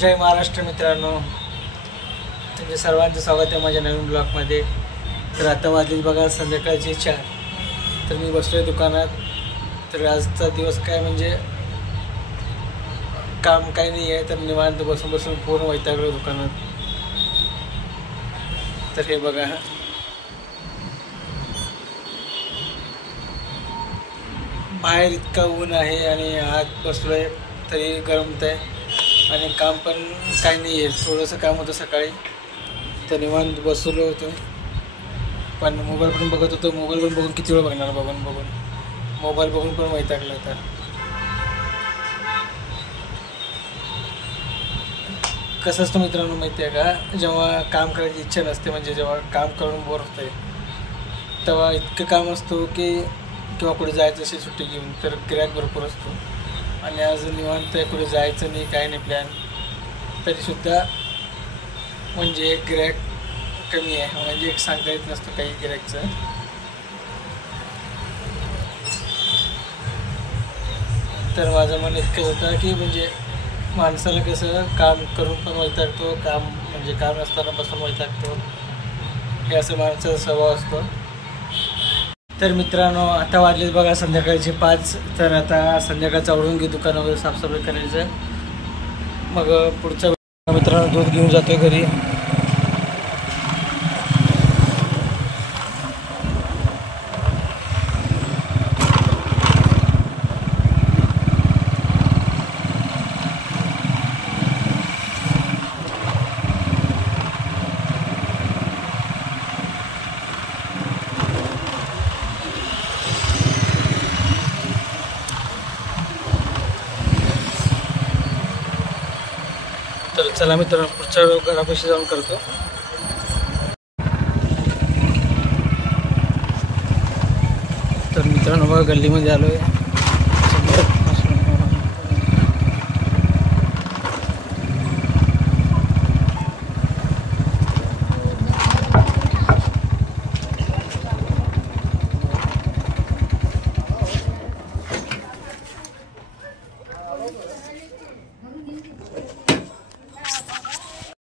जय महाराष्ट्र मित्रांनो, तुमच्या सर्वांचं स्वागत आहे माझ्या नवीन ब्लॉगमध्ये। तर आता वाजले बघा संध्याकाळचे 4। तर मी बसलोय दुकानात। तर आजचा दिवस काय म्हणजे काम काही नाही आहे, तर निवांत बसून बसून पूर्ण वैतागलो दुकानात। तर हे बघा, बाहेर इतका ऊन आहे आणि आत बसलोय तरी गरमत आहे आणि काम पण काही नाही आहे। थोडंसं काम होतं सकाळी, तर निवांत बसलो होतो, पण मोबाईल पण बघत होतो। मोबाईल पण बघून किती वेळ बघणार, बघून मोबाईल बघून पण वैतागला होता। कसं असतं मित्रांनो माहिती आहे का, जेव्हा काम करायची इच्छा नसते, म्हणजे जेव्हा काम करून बोर होतं तेव्हा इतकं काम असतो की किंवा कुठे जायचं असेल सुट्टी घेऊन तर गिऱ्हाईक भरपूर असतो आणि आज निवांत कुठे जायचं नाही, काही नाही प्लॅन, तरीसुद्धा म्हणजे गिऱ्हाईक कमी आहे, म्हणजे एक सांगता येत नसतं काही गिऱ्हाईकचं। तर माझं मन इतकं होतं की म्हणजे माणसाला कसं काम करून पण वैतागतो, काम म्हणजे काम नसताना बसून वैतागतो, हे असं माणसाचा स्वभाव असतो। तर मित्रांनो आता वाजलेत बघा संध्याकाळचे 5। तर आता संध्याकाळचं आवडून घे, दुकानावर साफसफाई करायचं, मग पुढच्या मित्रांनो दूध घेऊन जातोय घरी। तर चला मित्रांनो पुढच्या घरापाशी जाऊन करतो। तर मित्रांनो बघा गल्लीमध्ये आलोय।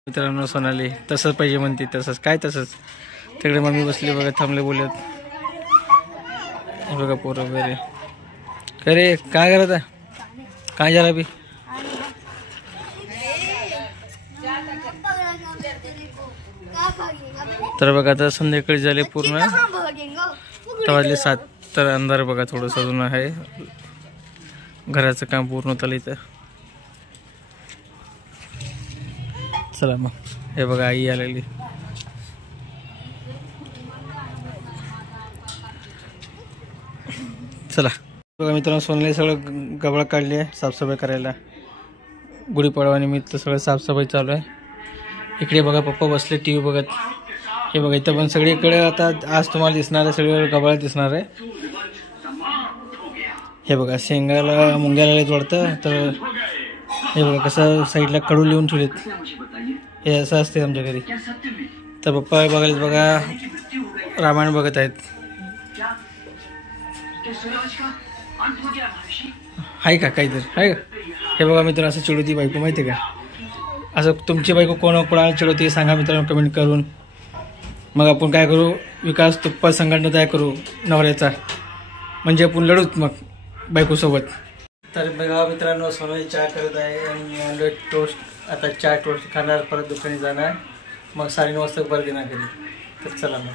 मित्रांनो सोनाली तसंच पाहिजे म्हणते, तसंच काय तसंच। तिकडे मम्मी बसली बघा, थांबले बोलत, बघा पोरं वगैरे। अरे काय करत आहे, काय झालं बी? तर बघा आता संध्याकाळी झाले पूर्ण, तर वाजले 7। तर अंधार बघा थोडंसं अजून आहे, घराचं काम पूर्ण होतं इथं। चला मग हे बघा आई आलेली। चला बघा मित्रांनो सोनले सगळं गबाळ काढली आहे साफसफाई करायला, गुढीपाडवा निमित्त सगळं साफसफाई चालू आहे। इकडे बघा पप्पा बसले टी व्ही बघत। हे बघा इथं पण सगळीकडे आता आज तुम्हाला दिसणार आहे, सगळीकडे गबाळ दिसणार आहे। हे बघा शेंगाला मुंग्याला वाटतं, तर हे बघा कसं साईडला कडू लिहून ठेवलेत, हे असं असते आमच्या घरी। तर पप्पा बघायला बघा रामायण बघत आहेत। आहे का काहीतरी आहे का? हे बघा मित्रांनो असं चिडवती बायको, माहिती आहे का? असं तुमची बायको कोणाला चिडवते सांगा मित्रांनो कमेंट करून, मग आपण काय करू, विकास तुप्पा संघटना तयार करू नवऱ्याचा, म्हणजे आपण लढूत मग बायकोसोबत। तर बघा मित्रांनो सोनाली चहा करत आहे आणि मी आणलोय टोस्ट। आता चहा टोस्ट खाणार, परत दुकानी जाणार, मग 9:30 वाजता परत येणार घरी। तर चला मग,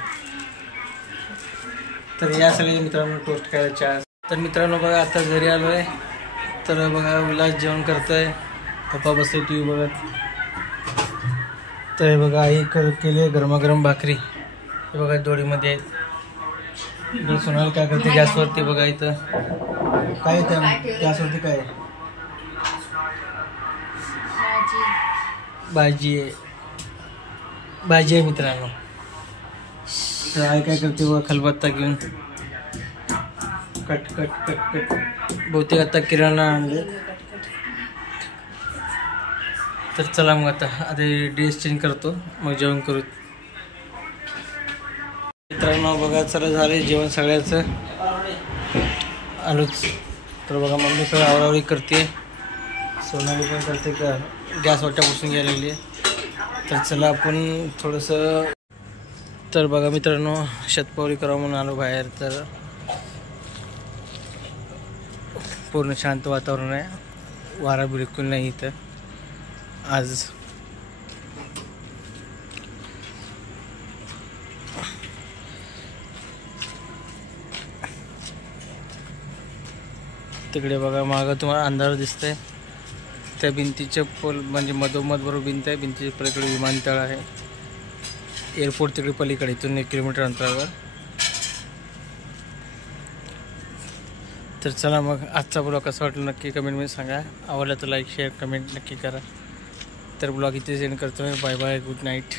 तर या सगळे मित्रांनो टोस्ट खायला चहा। तर मित्रांनो बघा आता घरी आलो आहे, तर बघा उल्हास जेवण करतोय, पप्पा बसले टी व्ही बघत। तर हे बघा आई केली गरमागरम भाकरी, हे बघा दोडीमध्ये आहेत। सोनाली काय करते गॅसवरती, बघा इथं काय त्या गॅसवरती काय भाजी आहे मित्रांनो। तर आई काय करते बघा खलबत्ता घेऊन कट कट कट कट, बहुतेक आता किराणा आणले। तर चला मग आता ड्रेस चेंज करतो, मग जेवण करू। मित्रांनो बघा चला झाले जेवण सगळ्याचं, आलोच। तर बघा मम्मी सगळं आवरावरी करते, सोनाली पण करते का गॅस वाट्या पुसून घ्यायला लागली आहे. तर चला आपण थोडंसं. तर बघा मित्रांनो, शतपावली करावं म्हणून आलो बाहेर. तर पूर्ण शांत वातावरण आहे, वारा बिलकुल नाही इथं आज. तिकडे बघा मागं तुम्हाला अंधार दिसतंय. त्या भिंतीच्या पोल म्हणजे मधोमध बरोबर भिंत आहे. भिंतीच्या पलीकडे विमानतळ आहे. एअरपोर्ट तिकडे पलीकडे, इथून 1 किलोमीटर अंतरावर. तर चला मग, आजचा ब्लॉग कसा वाटला नक्की कमेंटमध्ये सांगा. आवडला तर लाईक शेअर कमेंट नक्की करा. तर ब्लॉग इथे सेंड करतो. Bye bye, good night.